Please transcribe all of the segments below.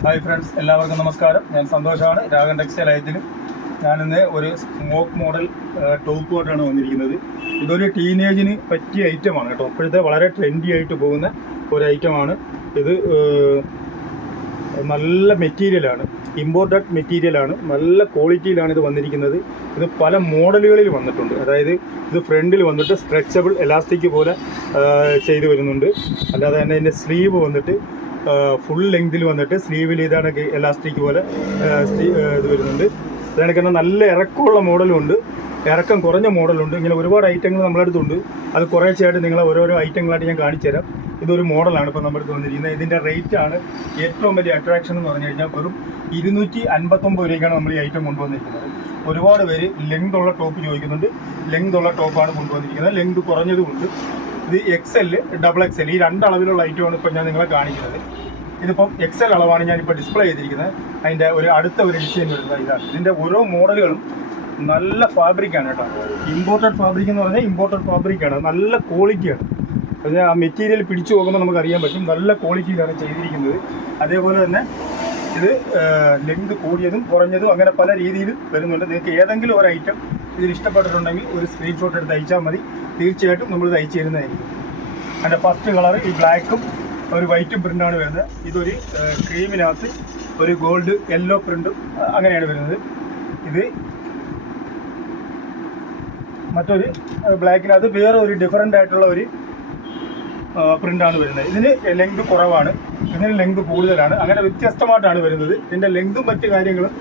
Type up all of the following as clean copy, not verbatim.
Hi friends, എല്ലാവർക്കും നമസ്കാരം. ഞാൻ സന്തോഷമാണ്, രാഗൻ ടെക്സ്റ്റൈൽ ഐറ്റിൽ. ഞാനിന്ന് ഒരു സ്മോക്ക് മോഡൽ ടോപ്പ് കോട്ടാണ് വന്നിരിക്കുന്നത്. ഇതൊരു ടീനേജിന് പറ്റിയ ഐറ്റമാണ് കേട്ടോ. ഇപ്പോഴത്തെ വളരെ ട്രെൻഡി ആയിട്ട് പോകുന്ന ഒരു ഐറ്റമാണ് ഇത്. നല്ല മെറ്റീരിയലാണ്, ഇമ്പോർട്ടഡ് മെറ്റീരിയലാണ്, നല്ല ക്വാളിറ്റിയിലാണ് ഇത് വന്നിരിക്കുന്നത്. ഇത് പല മോഡലുകളിൽ വന്നിട്ടുണ്ട്. അതായത് ഇത് ഫ്രണ്ടിൽ വന്നിട്ട് സ്ട്രെച്ചബിൾ എലാസ്റ്റിക് പോലെ ചെയ്ത് വരുന്നുണ്ട്. അല്ലാതെ തന്നെ ഇതിൻ്റെ സ്ലീവ് വന്നിട്ട് ഫുൾ ലെങ്തിൽ വന്നിട്ട് സ്ലീവിൽ ഇതാണ് എലാസ്റ്റിക് പോലെ ഇത് വരുന്നുണ്ട്. ഇതാണെങ്കിൽ നല്ല ഇറക്കമുള്ള മോഡലുണ്ട്, ഇറക്കം കുറഞ്ഞ മോഡലുണ്ട്. ഇങ്ങനെ ഒരുപാട് ഐറ്റങ്ങൾ നമ്മുടെ അടുത്തുണ്ട്. അത് കുറേശ്ശെയായിട്ട് നിങ്ങളെ ഓരോരോ ഐറ്റങ്ങളായിട്ട് ഞാൻ കാണിച്ചു തരാം. ഇതൊരു മോഡലാണ് ഇപ്പോൾ നമ്മുടെ അടുത്ത് വന്നിരിക്കുന്നത്. ഇതിൻ്റെ റേറ്റാണ് ഏറ്റവും വലിയ അട്രാക്ഷൻ എന്ന് പറഞ്ഞു കഴിഞ്ഞാൽ വെറും 259 രൂപയ്ക്കാണ് നമ്മൾ ഈ ഐറ്റം കൊണ്ടുവന്നിരിക്കുന്നത്. ഒരുപാട് പേര് ലെങ്ത് ഉള്ള ടോപ്പ് ചോദിക്കുന്നുണ്ട്. ലെങ്ത് ഉള്ള ടോപ്പാണ് കൊണ്ടുവന്നിരിക്കുന്നത്. ലെങ്ത് കുറഞ്ഞതുമുണ്ട്. ഇത് XL, XXL ഈ രണ്ടളവിലുള്ള ഐറ്റമാണ് ഇപ്പോൾ ഞാൻ നിങ്ങളെ കാണിക്കുന്നത്. ഇതിപ്പം XL അളവാണ് ഞാനിപ്പോൾ ഡിസ്പ്ലേ ചെയ്തിരിക്കുന്നത്. അതിൻ്റെ അടുത്ത ഒരു ഡിസൈൻ വരുന്നത് ഇതാണ്. ഇതിൻ്റെ ഓരോ മോഡലുകളും നല്ല ഫാബ്രിക്കാണ് കേട്ടോ. ഇമ്പോർട്ടഡ് ഫാബ്രിക് എന്ന് പറഞ്ഞാൽ ഇമ്പോർട്ടഡ് ഫാബ്രിക്കാണ്, നല്ല ക്വാളിറ്റിയാണ്. അത് ആ മെറ്റീരിയൽ പിടിച്ചു പോകുമ്പോൾ നമുക്കറിയാൻ പറ്റും, നല്ല ക്വാളിറ്റിയിലാണ് ചെയ്തിരിക്കുന്നത്. അതേപോലെ തന്നെ ഇത് ലെങ്ത് കൂടിയതും കുറഞ്ഞതും അങ്ങനെ പല രീതിയിൽ വരുന്നുണ്ട്. നിങ്ങൾക്ക് ഏതെങ്കിലും ഒരു ഐറ്റം ഇതിൽ ഇഷ്ടപ്പെട്ടിട്ടുണ്ടെങ്കിൽ ഒരു സ്ക്രീൻഷോട്ട് എടുത്ത് അയച്ചാൽ മതി. തീർച്ചയായിട്ടും നമ്മളിത് അയച്ചു തരുന്നതായിരിക്കും. അതിൻ്റെ ഫസ്റ്റ് കളർ ഈ ബ്ലാക്കും ഒരു വൈറ്റും പ്രിൻ്റാണ് വരുന്നത്. ഇതൊരു ക്രീമിനകത്ത് ഒരു ഗോൾഡ് യെല്ലോ പ്രിൻ്റും അങ്ങനെയാണ് വരുന്നത്. ഇത് മറ്റൊരു ബ്ലാക്കിനകത്ത് വേറെ ഒരു ഡിഫറൻ്റ് ആയിട്ടുള്ള ഒരു പ്രിൻ്റാണ് വരുന്നത്. ഇതിന് ലെങ്ത് കുറവാണ്, ഇതിന് ലെങ്ത് കൂടുതലാണ്. അങ്ങനെ വ്യത്യസ്തമായിട്ടാണ് വരുന്നത്. ഇതിൻ്റെ ലെങ്തും മറ്റു കാര്യങ്ങളും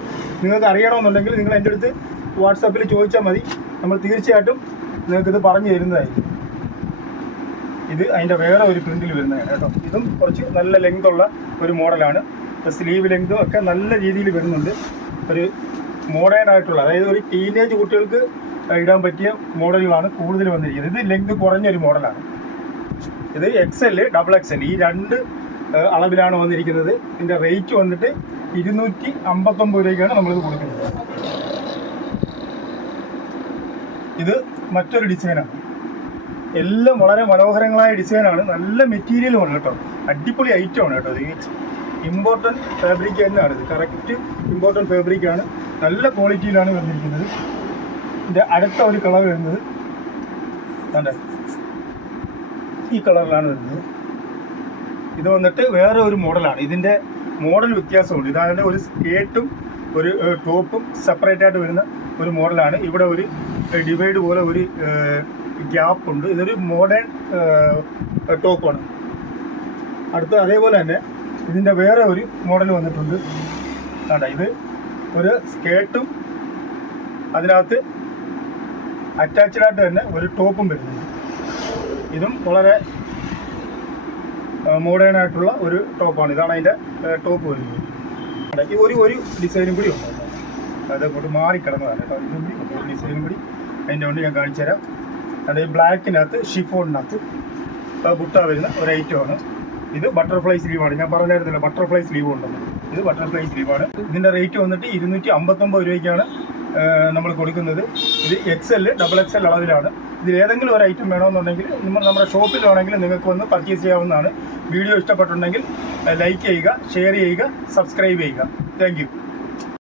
നിങ്ങൾക്ക് അറിയണമെന്നുണ്ടെങ്കിൽ നിങ്ങൾ എൻ്റെ അടുത്ത് വാട്സാപ്പിൽ ചോദിച്ചാൽ മതി. നമ്മൾ തീർച്ചയായിട്ടും നിങ്ങൾക്കിത് പറഞ്ഞു തരുന്നതായിരിക്കും. ഇത് അതിൻ്റെ വേറെ ഒരു പ്രിൻറ്റിൽ വരുന്നതാണ് കേട്ടോ. ഇതും കുറച്ച് നല്ല ലെങ്തുള്ള ഒരു മോഡലാണ്. സ്ലീവ് ലെങ്തും ഒക്കെ നല്ല രീതിയിൽ വരുന്നുണ്ട്. ഒരു മോഡേൺ ആയിട്ടുള്ള, അതായത് ഒരു ടീനേജ് കുട്ടികൾക്ക് ഇടാൻ പറ്റിയ മോഡലുകളാണ് കൂടുതൽ വന്നിരിക്കുന്നത്. ഇത് ലെങ്ത് കുറഞ്ഞൊരു മോഡലാണ്. ഇത് XL, XXL ഈ രണ്ട് അളവിലാണ് വന്നിരിക്കുന്നത്. ഇതിൻ്റെ റേറ്റ് വന്നിട്ട് 259 രൂപയ്ക്കാണ് നമ്മളിത് കൊടുക്കുന്നത്. ഇത് മറ്റൊരു ഡിസൈനാണ്. എല്ലാം വളരെ മനോഹരങ്ങളായ ഡിസൈനാണ്. നല്ല മെറ്റീരിയലുമാണ് കേട്ടോ. അടിപൊളി ഐറ്റമാണ് കേട്ടോ. ഇത് ഇമ്പോർട്ടൻറ്റ് ഫാബ്രിക് തന്നെയാണ്. ഇത് കറക്റ്റ് ഇമ്പോർട്ടൻറ്റ് ഫാബ്രിക്കാണ്. നല്ല ക്വാളിറ്റിയിലാണ് വന്നിരിക്കുന്നത്. ഇതിൻ്റെ അടുത്ത ഒരു കളർ വരുന്നത് അതെ ഈ കളറിലാണ് വരുന്നത്. ഇത് വന്നിട്ട് വേറെ ഒരു മോഡലാണ്. ഇതിൻ്റെ മോഡൽ വ്യത്യാസമുണ്ട്. ഇതായത് ഒരു സ്കേർട്ടും ഒരു ടോപ്പും സെപ്പറേറ്റ് ആയിട്ട് വരുന്ന ഒരു മോഡലാണ്. ഇവിടെ ഒരു ഡിവൈഡ് പോലെ ഒരു ഗ്യാപ്പ് ഉണ്ട്. ഇതൊരു മോഡേൺ ടോപ്പാണ്. അടുത്ത അതേപോലെ തന്നെ ഇതിൻ്റെ വേറെ ഒരു മോഡൽ വന്നിട്ടുണ്ട്. അതാ ഇത് ഒരു സ്കേർട്ടും അതിനകത്ത് അറ്റാച്ച്ഡായിട്ട് തന്നെ ഒരു ടോപ്പും വരുന്നുണ്ട്. ഇതും വളരെ മോഡേൺ ആയിട്ടുള്ള ഒരു ടോപ്പാണ്. ഇതാണ് അതിൻ്റെ ടോപ്പ് വരുന്നത്. ഈ ഒരു ഡിസൈനും കൂടി ഉണ്ട്. അതങ്ങോട്ട് മാറിക്കിടന്നതാണ് കേട്ടോ. ഇതും കൂടി ഒരു ഡിസൈനും കൂടി അതിൻ്റെ കൊണ്ട് ഞാൻ കാണിച്ചു തരാം. അത് ബ്ലാക്കിനകത്ത് ഷിഫോണിനകത്ത് ബുട്ട വരുന്ന ഒരു ഐറ്റമാണ്. ഇത് ബട്ടർഫ്ലൈ സ്ലീവാണ്. ഞാൻ പറഞ്ഞായിരുന്നില്ല ബട്ടർഫ്ലൈ സ്ലീവ് ഉണ്ടെന്ന്. ഇത് ബട്ടർഫ്ലൈ സ്ലീവാണ്. ഇതിൻ്റെ റേറ്റ് വന്നിട്ട് 259 രൂപയ്ക്കാണ് നമ്മൾ കൊടുക്കുന്നത്. ഇത് XL, XXL അളവിലാണ്. ഇതിൽ ഏതെങ്കിലും ഒരു ഐറ്റം വേണമെന്നുണ്ടെങ്കിൽ നമ്മുടെ ഷോപ്പിൽ വേണമെങ്കിൽ നിങ്ങൾക്ക് വന്ന് പർച്ചേസ് ചെയ്യാവുന്നതാണ്. വീഡിയോ ഇഷ്ടപ്പെട്ടിട്ടുണ്ടെങ്കിൽ ലൈക്ക് ചെയ്യുക, ഷെയർ ചെയ്യുക, സബ്സ്ക്രൈബ് ചെയ്യുക. Thank you.